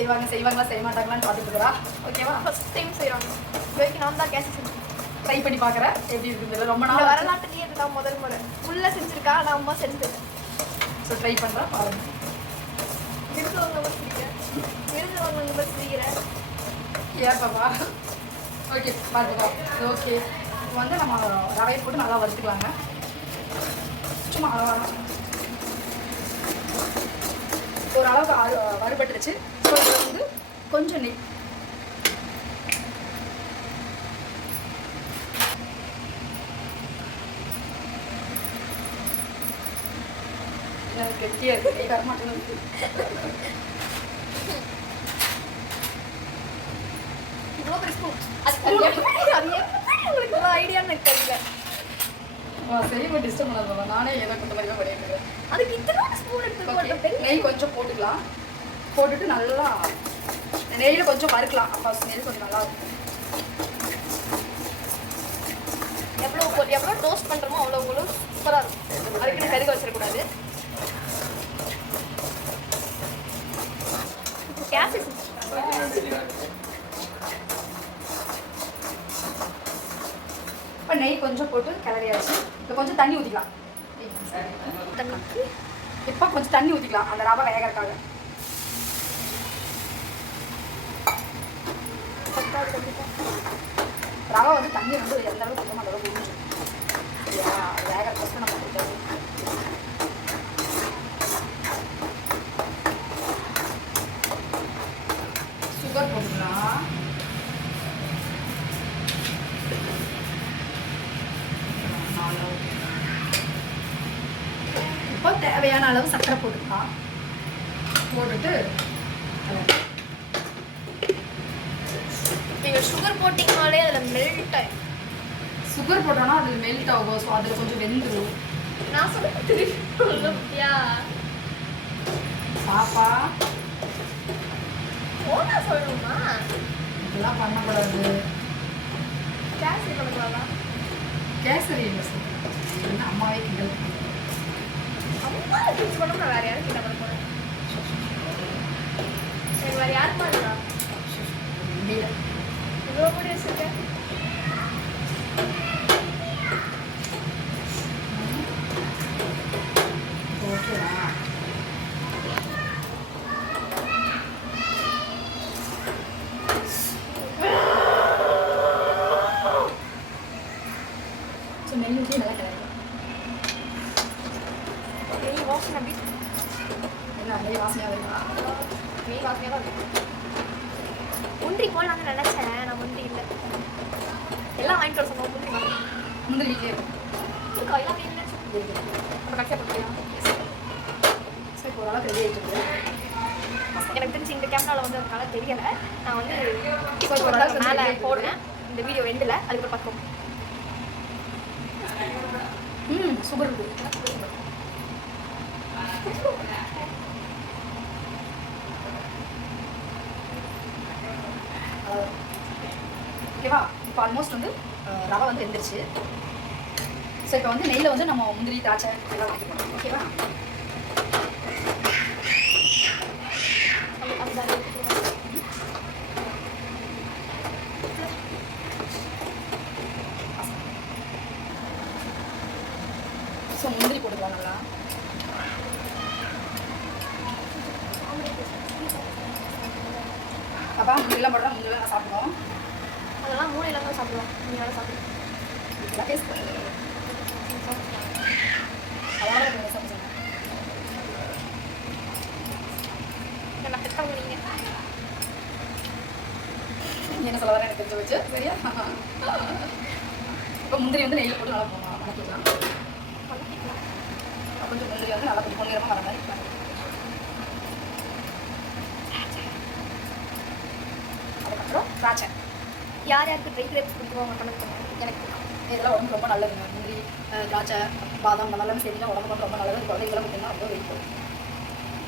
செய்வாங்க செய்வாங்களா செய்ய மாட்டாங்களான்னு பார்த்துட்டு ஓகேவா? ஃபர்ஸ்ட் டைம் செய்கிறாங்க இது வரைக்கும் நான் தான் கேஸ் செஞ்சேன். ட்ரை பண்ணி பார்க்குறேன். எப்படி இருக்குது ரொம்ப நாள் வரலாற்றுலயே இதுதான் முதல் முறை. உள்ள செஞ்சிருக்கா நான் அம்மா செஞ்சது. ஸோ ட்ரை பண்ணுறேன் பாருங்க. விருது வாங்க சிரிக்கிறேன் விருது வாங்க சிரிக்கிறேன் ஏன் பாப்பா? ஓகே பாருப்பா ஓகே வந்து நம்ம ரவையை போட்டு நல்லா வறுத்துக்கலாங்க. சும்மா அரு- வறுபட்டுருச்சு. இதில் வந்து கொஞ்சம் நெய் எனக்கு கெட்டியாக இருக்குது நெய் வர மாட்டேங்குது இவ்வளோ பெரிய ஸ்பூன் அது அது எப்படி? அது எப்படி? உங்களுக்கு இவ்வளோ ஐடியான்னு எனக்கு தெரியல. செய்ய டிஸ்டர்ப் பண்ணாத நானே எனக்கு மாதிரி தான் பண்ணிட்டு இருக்கேன். அதுக்கு இத்தனை ஸ்பூன் எடுத்து நெய் கொஞ்சம் போட்டுக்கலாம். போட்டுட்டு நல்லா நெய்யில் கொஞ்சம் வறுக்கலாம். அப்போ நெய் கொஞ்சம் நல்லா இருக்கும். எவ்வளோ எவ்வளோ டோஸ்ட் பண்ணுறோமோ அவ்வளோ அவ்வளோ சூப்பராக இருக்கும். அதுக்கு கருக வச்சிடக்கூடாது. கேஸ் இப்போ நெய் கொஞ்சம் போட்டு கிளறியாச்சு. இப்போ கொஞ்சம் தண்ணி ஊற்றிக்கலாம் இப்போ கொஞ்சம் தண்ணி ஊற்றிக்கலாம் அந்த ரவை வேகறதுக்காக. ரவை வந்து தண்ணி வந்து எந்த அளவுக்கு சுத்தமாக அந்த அளவுக்கு ஊற்றும் வேக ஃபஸ்ட்டு நம்ம ஊற்றணும் சுகர் போட்டுக்கலாம் இப்போ தேவையான அளவு சர்க்கரை போட்டுக்கலாம். போட்டுட்டு நீங்கள் சுகர் போட்டிங்கனாலே அதில் மெல்ட் ஆகும் சுகர் போட்டோம்னா அதில் மெல்ட் ஆகும் ஸோ அதில் கொஞ்சம் வெந்துடும் நான் சொல்ல திருப்பி பத்தியா பாப்பா. ஓனா சொல்லணுமா இதெல்லாம் பண்ணக்கூடாது. கேஸ் பண்ணக்கூடாதா? கேசரி என்ன அம்மாவே கிண்டல். அம்மா கிட்ட பண்ண நான் வேற யாரும் கிட்ட பண்ண போறேன் சரி வேற யார் பண்ணுறா இவ்வளோ கூட வச்சிருக்கேன் ஓகேவா ஸோ நெய் ஊற்றி நல்லா கிளறி நெய் வாசனை அப்படி என்ன நெய் முந்திரி போடலாம்னு நினச்சேன். நான் முந்திரி இல்லை. எல்லாம் வாங்கிட்டு வர சொன்னோம் முந்திரி முந்திரி எல்லாம் இல்லை இப்போ ஓரளவுக்கு ரெடி ஆகிட்டு எனக்கு தெரிஞ்சு இந்த கேமராவில் வந்து அதனால தெரியல. நான் வந்து இப்போ ஒரு மேலே போடுறேன். இந்த வீடியோ எண்டில் அதுக்கப்புறம் பார்ப்போம். ம் சூப்பர் இருக்கு. ஓகேவா? இப்போ ஆல்மோஸ்ட் வந்து ரவை வந்து வெந்துருச்சு ஸோ இப்போ வந்து நெய்யில் வந்து நம்ம முந்திரி திராட்சை எல்லாம் ஊற்றிக்கணும் ஓகேவா? ஸோ முந்திரி போட்டுக்கலாம் நல்லா. அப்பா முந்திரிலாம் போடுறா முந்திரிலாம் நான் சாப்பிடுவோம். அதெல்லாம் மூணு இல்லாமல் சாப்பிடுவோம். நீ வேலை சாப்பிடுவோம் நான் பெற்றவங்க நீங்கள் என்ன சொல்ல வர எனக்கு தெரிஞ்சு வச்சு சரியா? இப்போ முந்திரி வந்து நெய்யில் போட்டு நல்லா போகணும் வணக்கிக்கலாம் கொஞ்சம் முந்திரி வந்து நல்லா கொஞ்சம் பொன்னிறமாக வர மாதிரி வணக்கிக்கலாம். அதுக்கப்புறம் திராட்சை யார் யாருக்கு ட்ரை கிரேப்ஸ் கொடுத்துருவாங்க அவங்க கமெண்ட் பண்ணுங்க. எனக்கு இதெல்லாம் உடம்பு ரொம்ப நல்லதுங்க முந்திரி திராட்சை பாதாம் அதெல்லாம் சேர்த்திங்கன்னா உடம்புக்கு ரொம்ப நல்லது. குழந்தைங்களாம் பார்த்தீங்கன்னா ரொம்ப வெயிட் போகும்.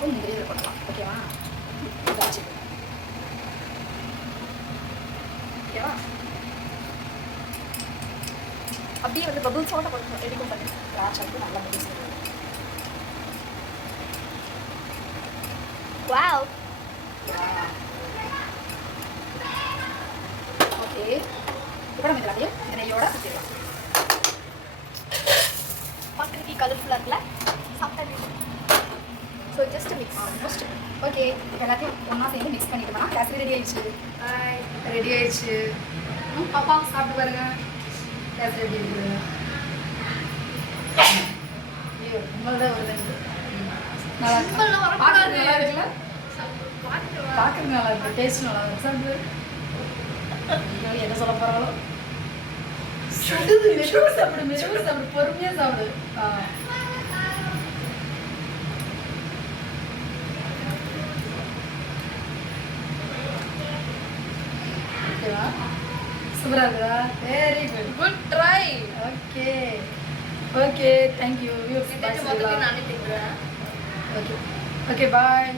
முந்திரி இதில் பண்ணலாம் ஓகேவா திராட்சை. ஓகேவா அப்படியே வந்து பபுள்ஸோட கொஞ்சம் எடுக்கும் பண்ணி திராட்சை வந்து நல்லா முந்திரி Wow. வாவ் ஓகேவா இப்போ நம்ம எல்லாத்தையும் இந்த நெய்யோட சுற்றிடலாம் பார்க்குறதுக்கு கலர்ஃபுல்லாக இருக்குல்ல சாப்பிட்டா so just mix almost okay எல்லாத்தையும் ஒன்றா சேர்ந்து மிக்ஸ் பண்ணிட்டோம்னா கேசரி ரெடி ஆயிடுச்சு? ரெடி ஆயிடுச்சு. பாப்பா சாப்பிட்டு பாருங்க. இருக்குது ஐயோ உங்களதான் வருது நல்லா இருக்குல்ல? பார்க்கறதுக்கு நல்லா இருக்கு. டேஸ்ட் நல்லா இருக்கு. சாப்பிடு. ஐயோ, என்ன சொல்ல போறாங்களோ சுடுது மெதுவா சாப்பிடு மெதுவா சாப்பிடு. பொறுமையா சாப்பிடு. ஓகேவா? சூப்பரா இருக்குதா very good good try okay. Okay. Thank you முதல்ல நானே திங்குறேன் ஓகே. Okay bye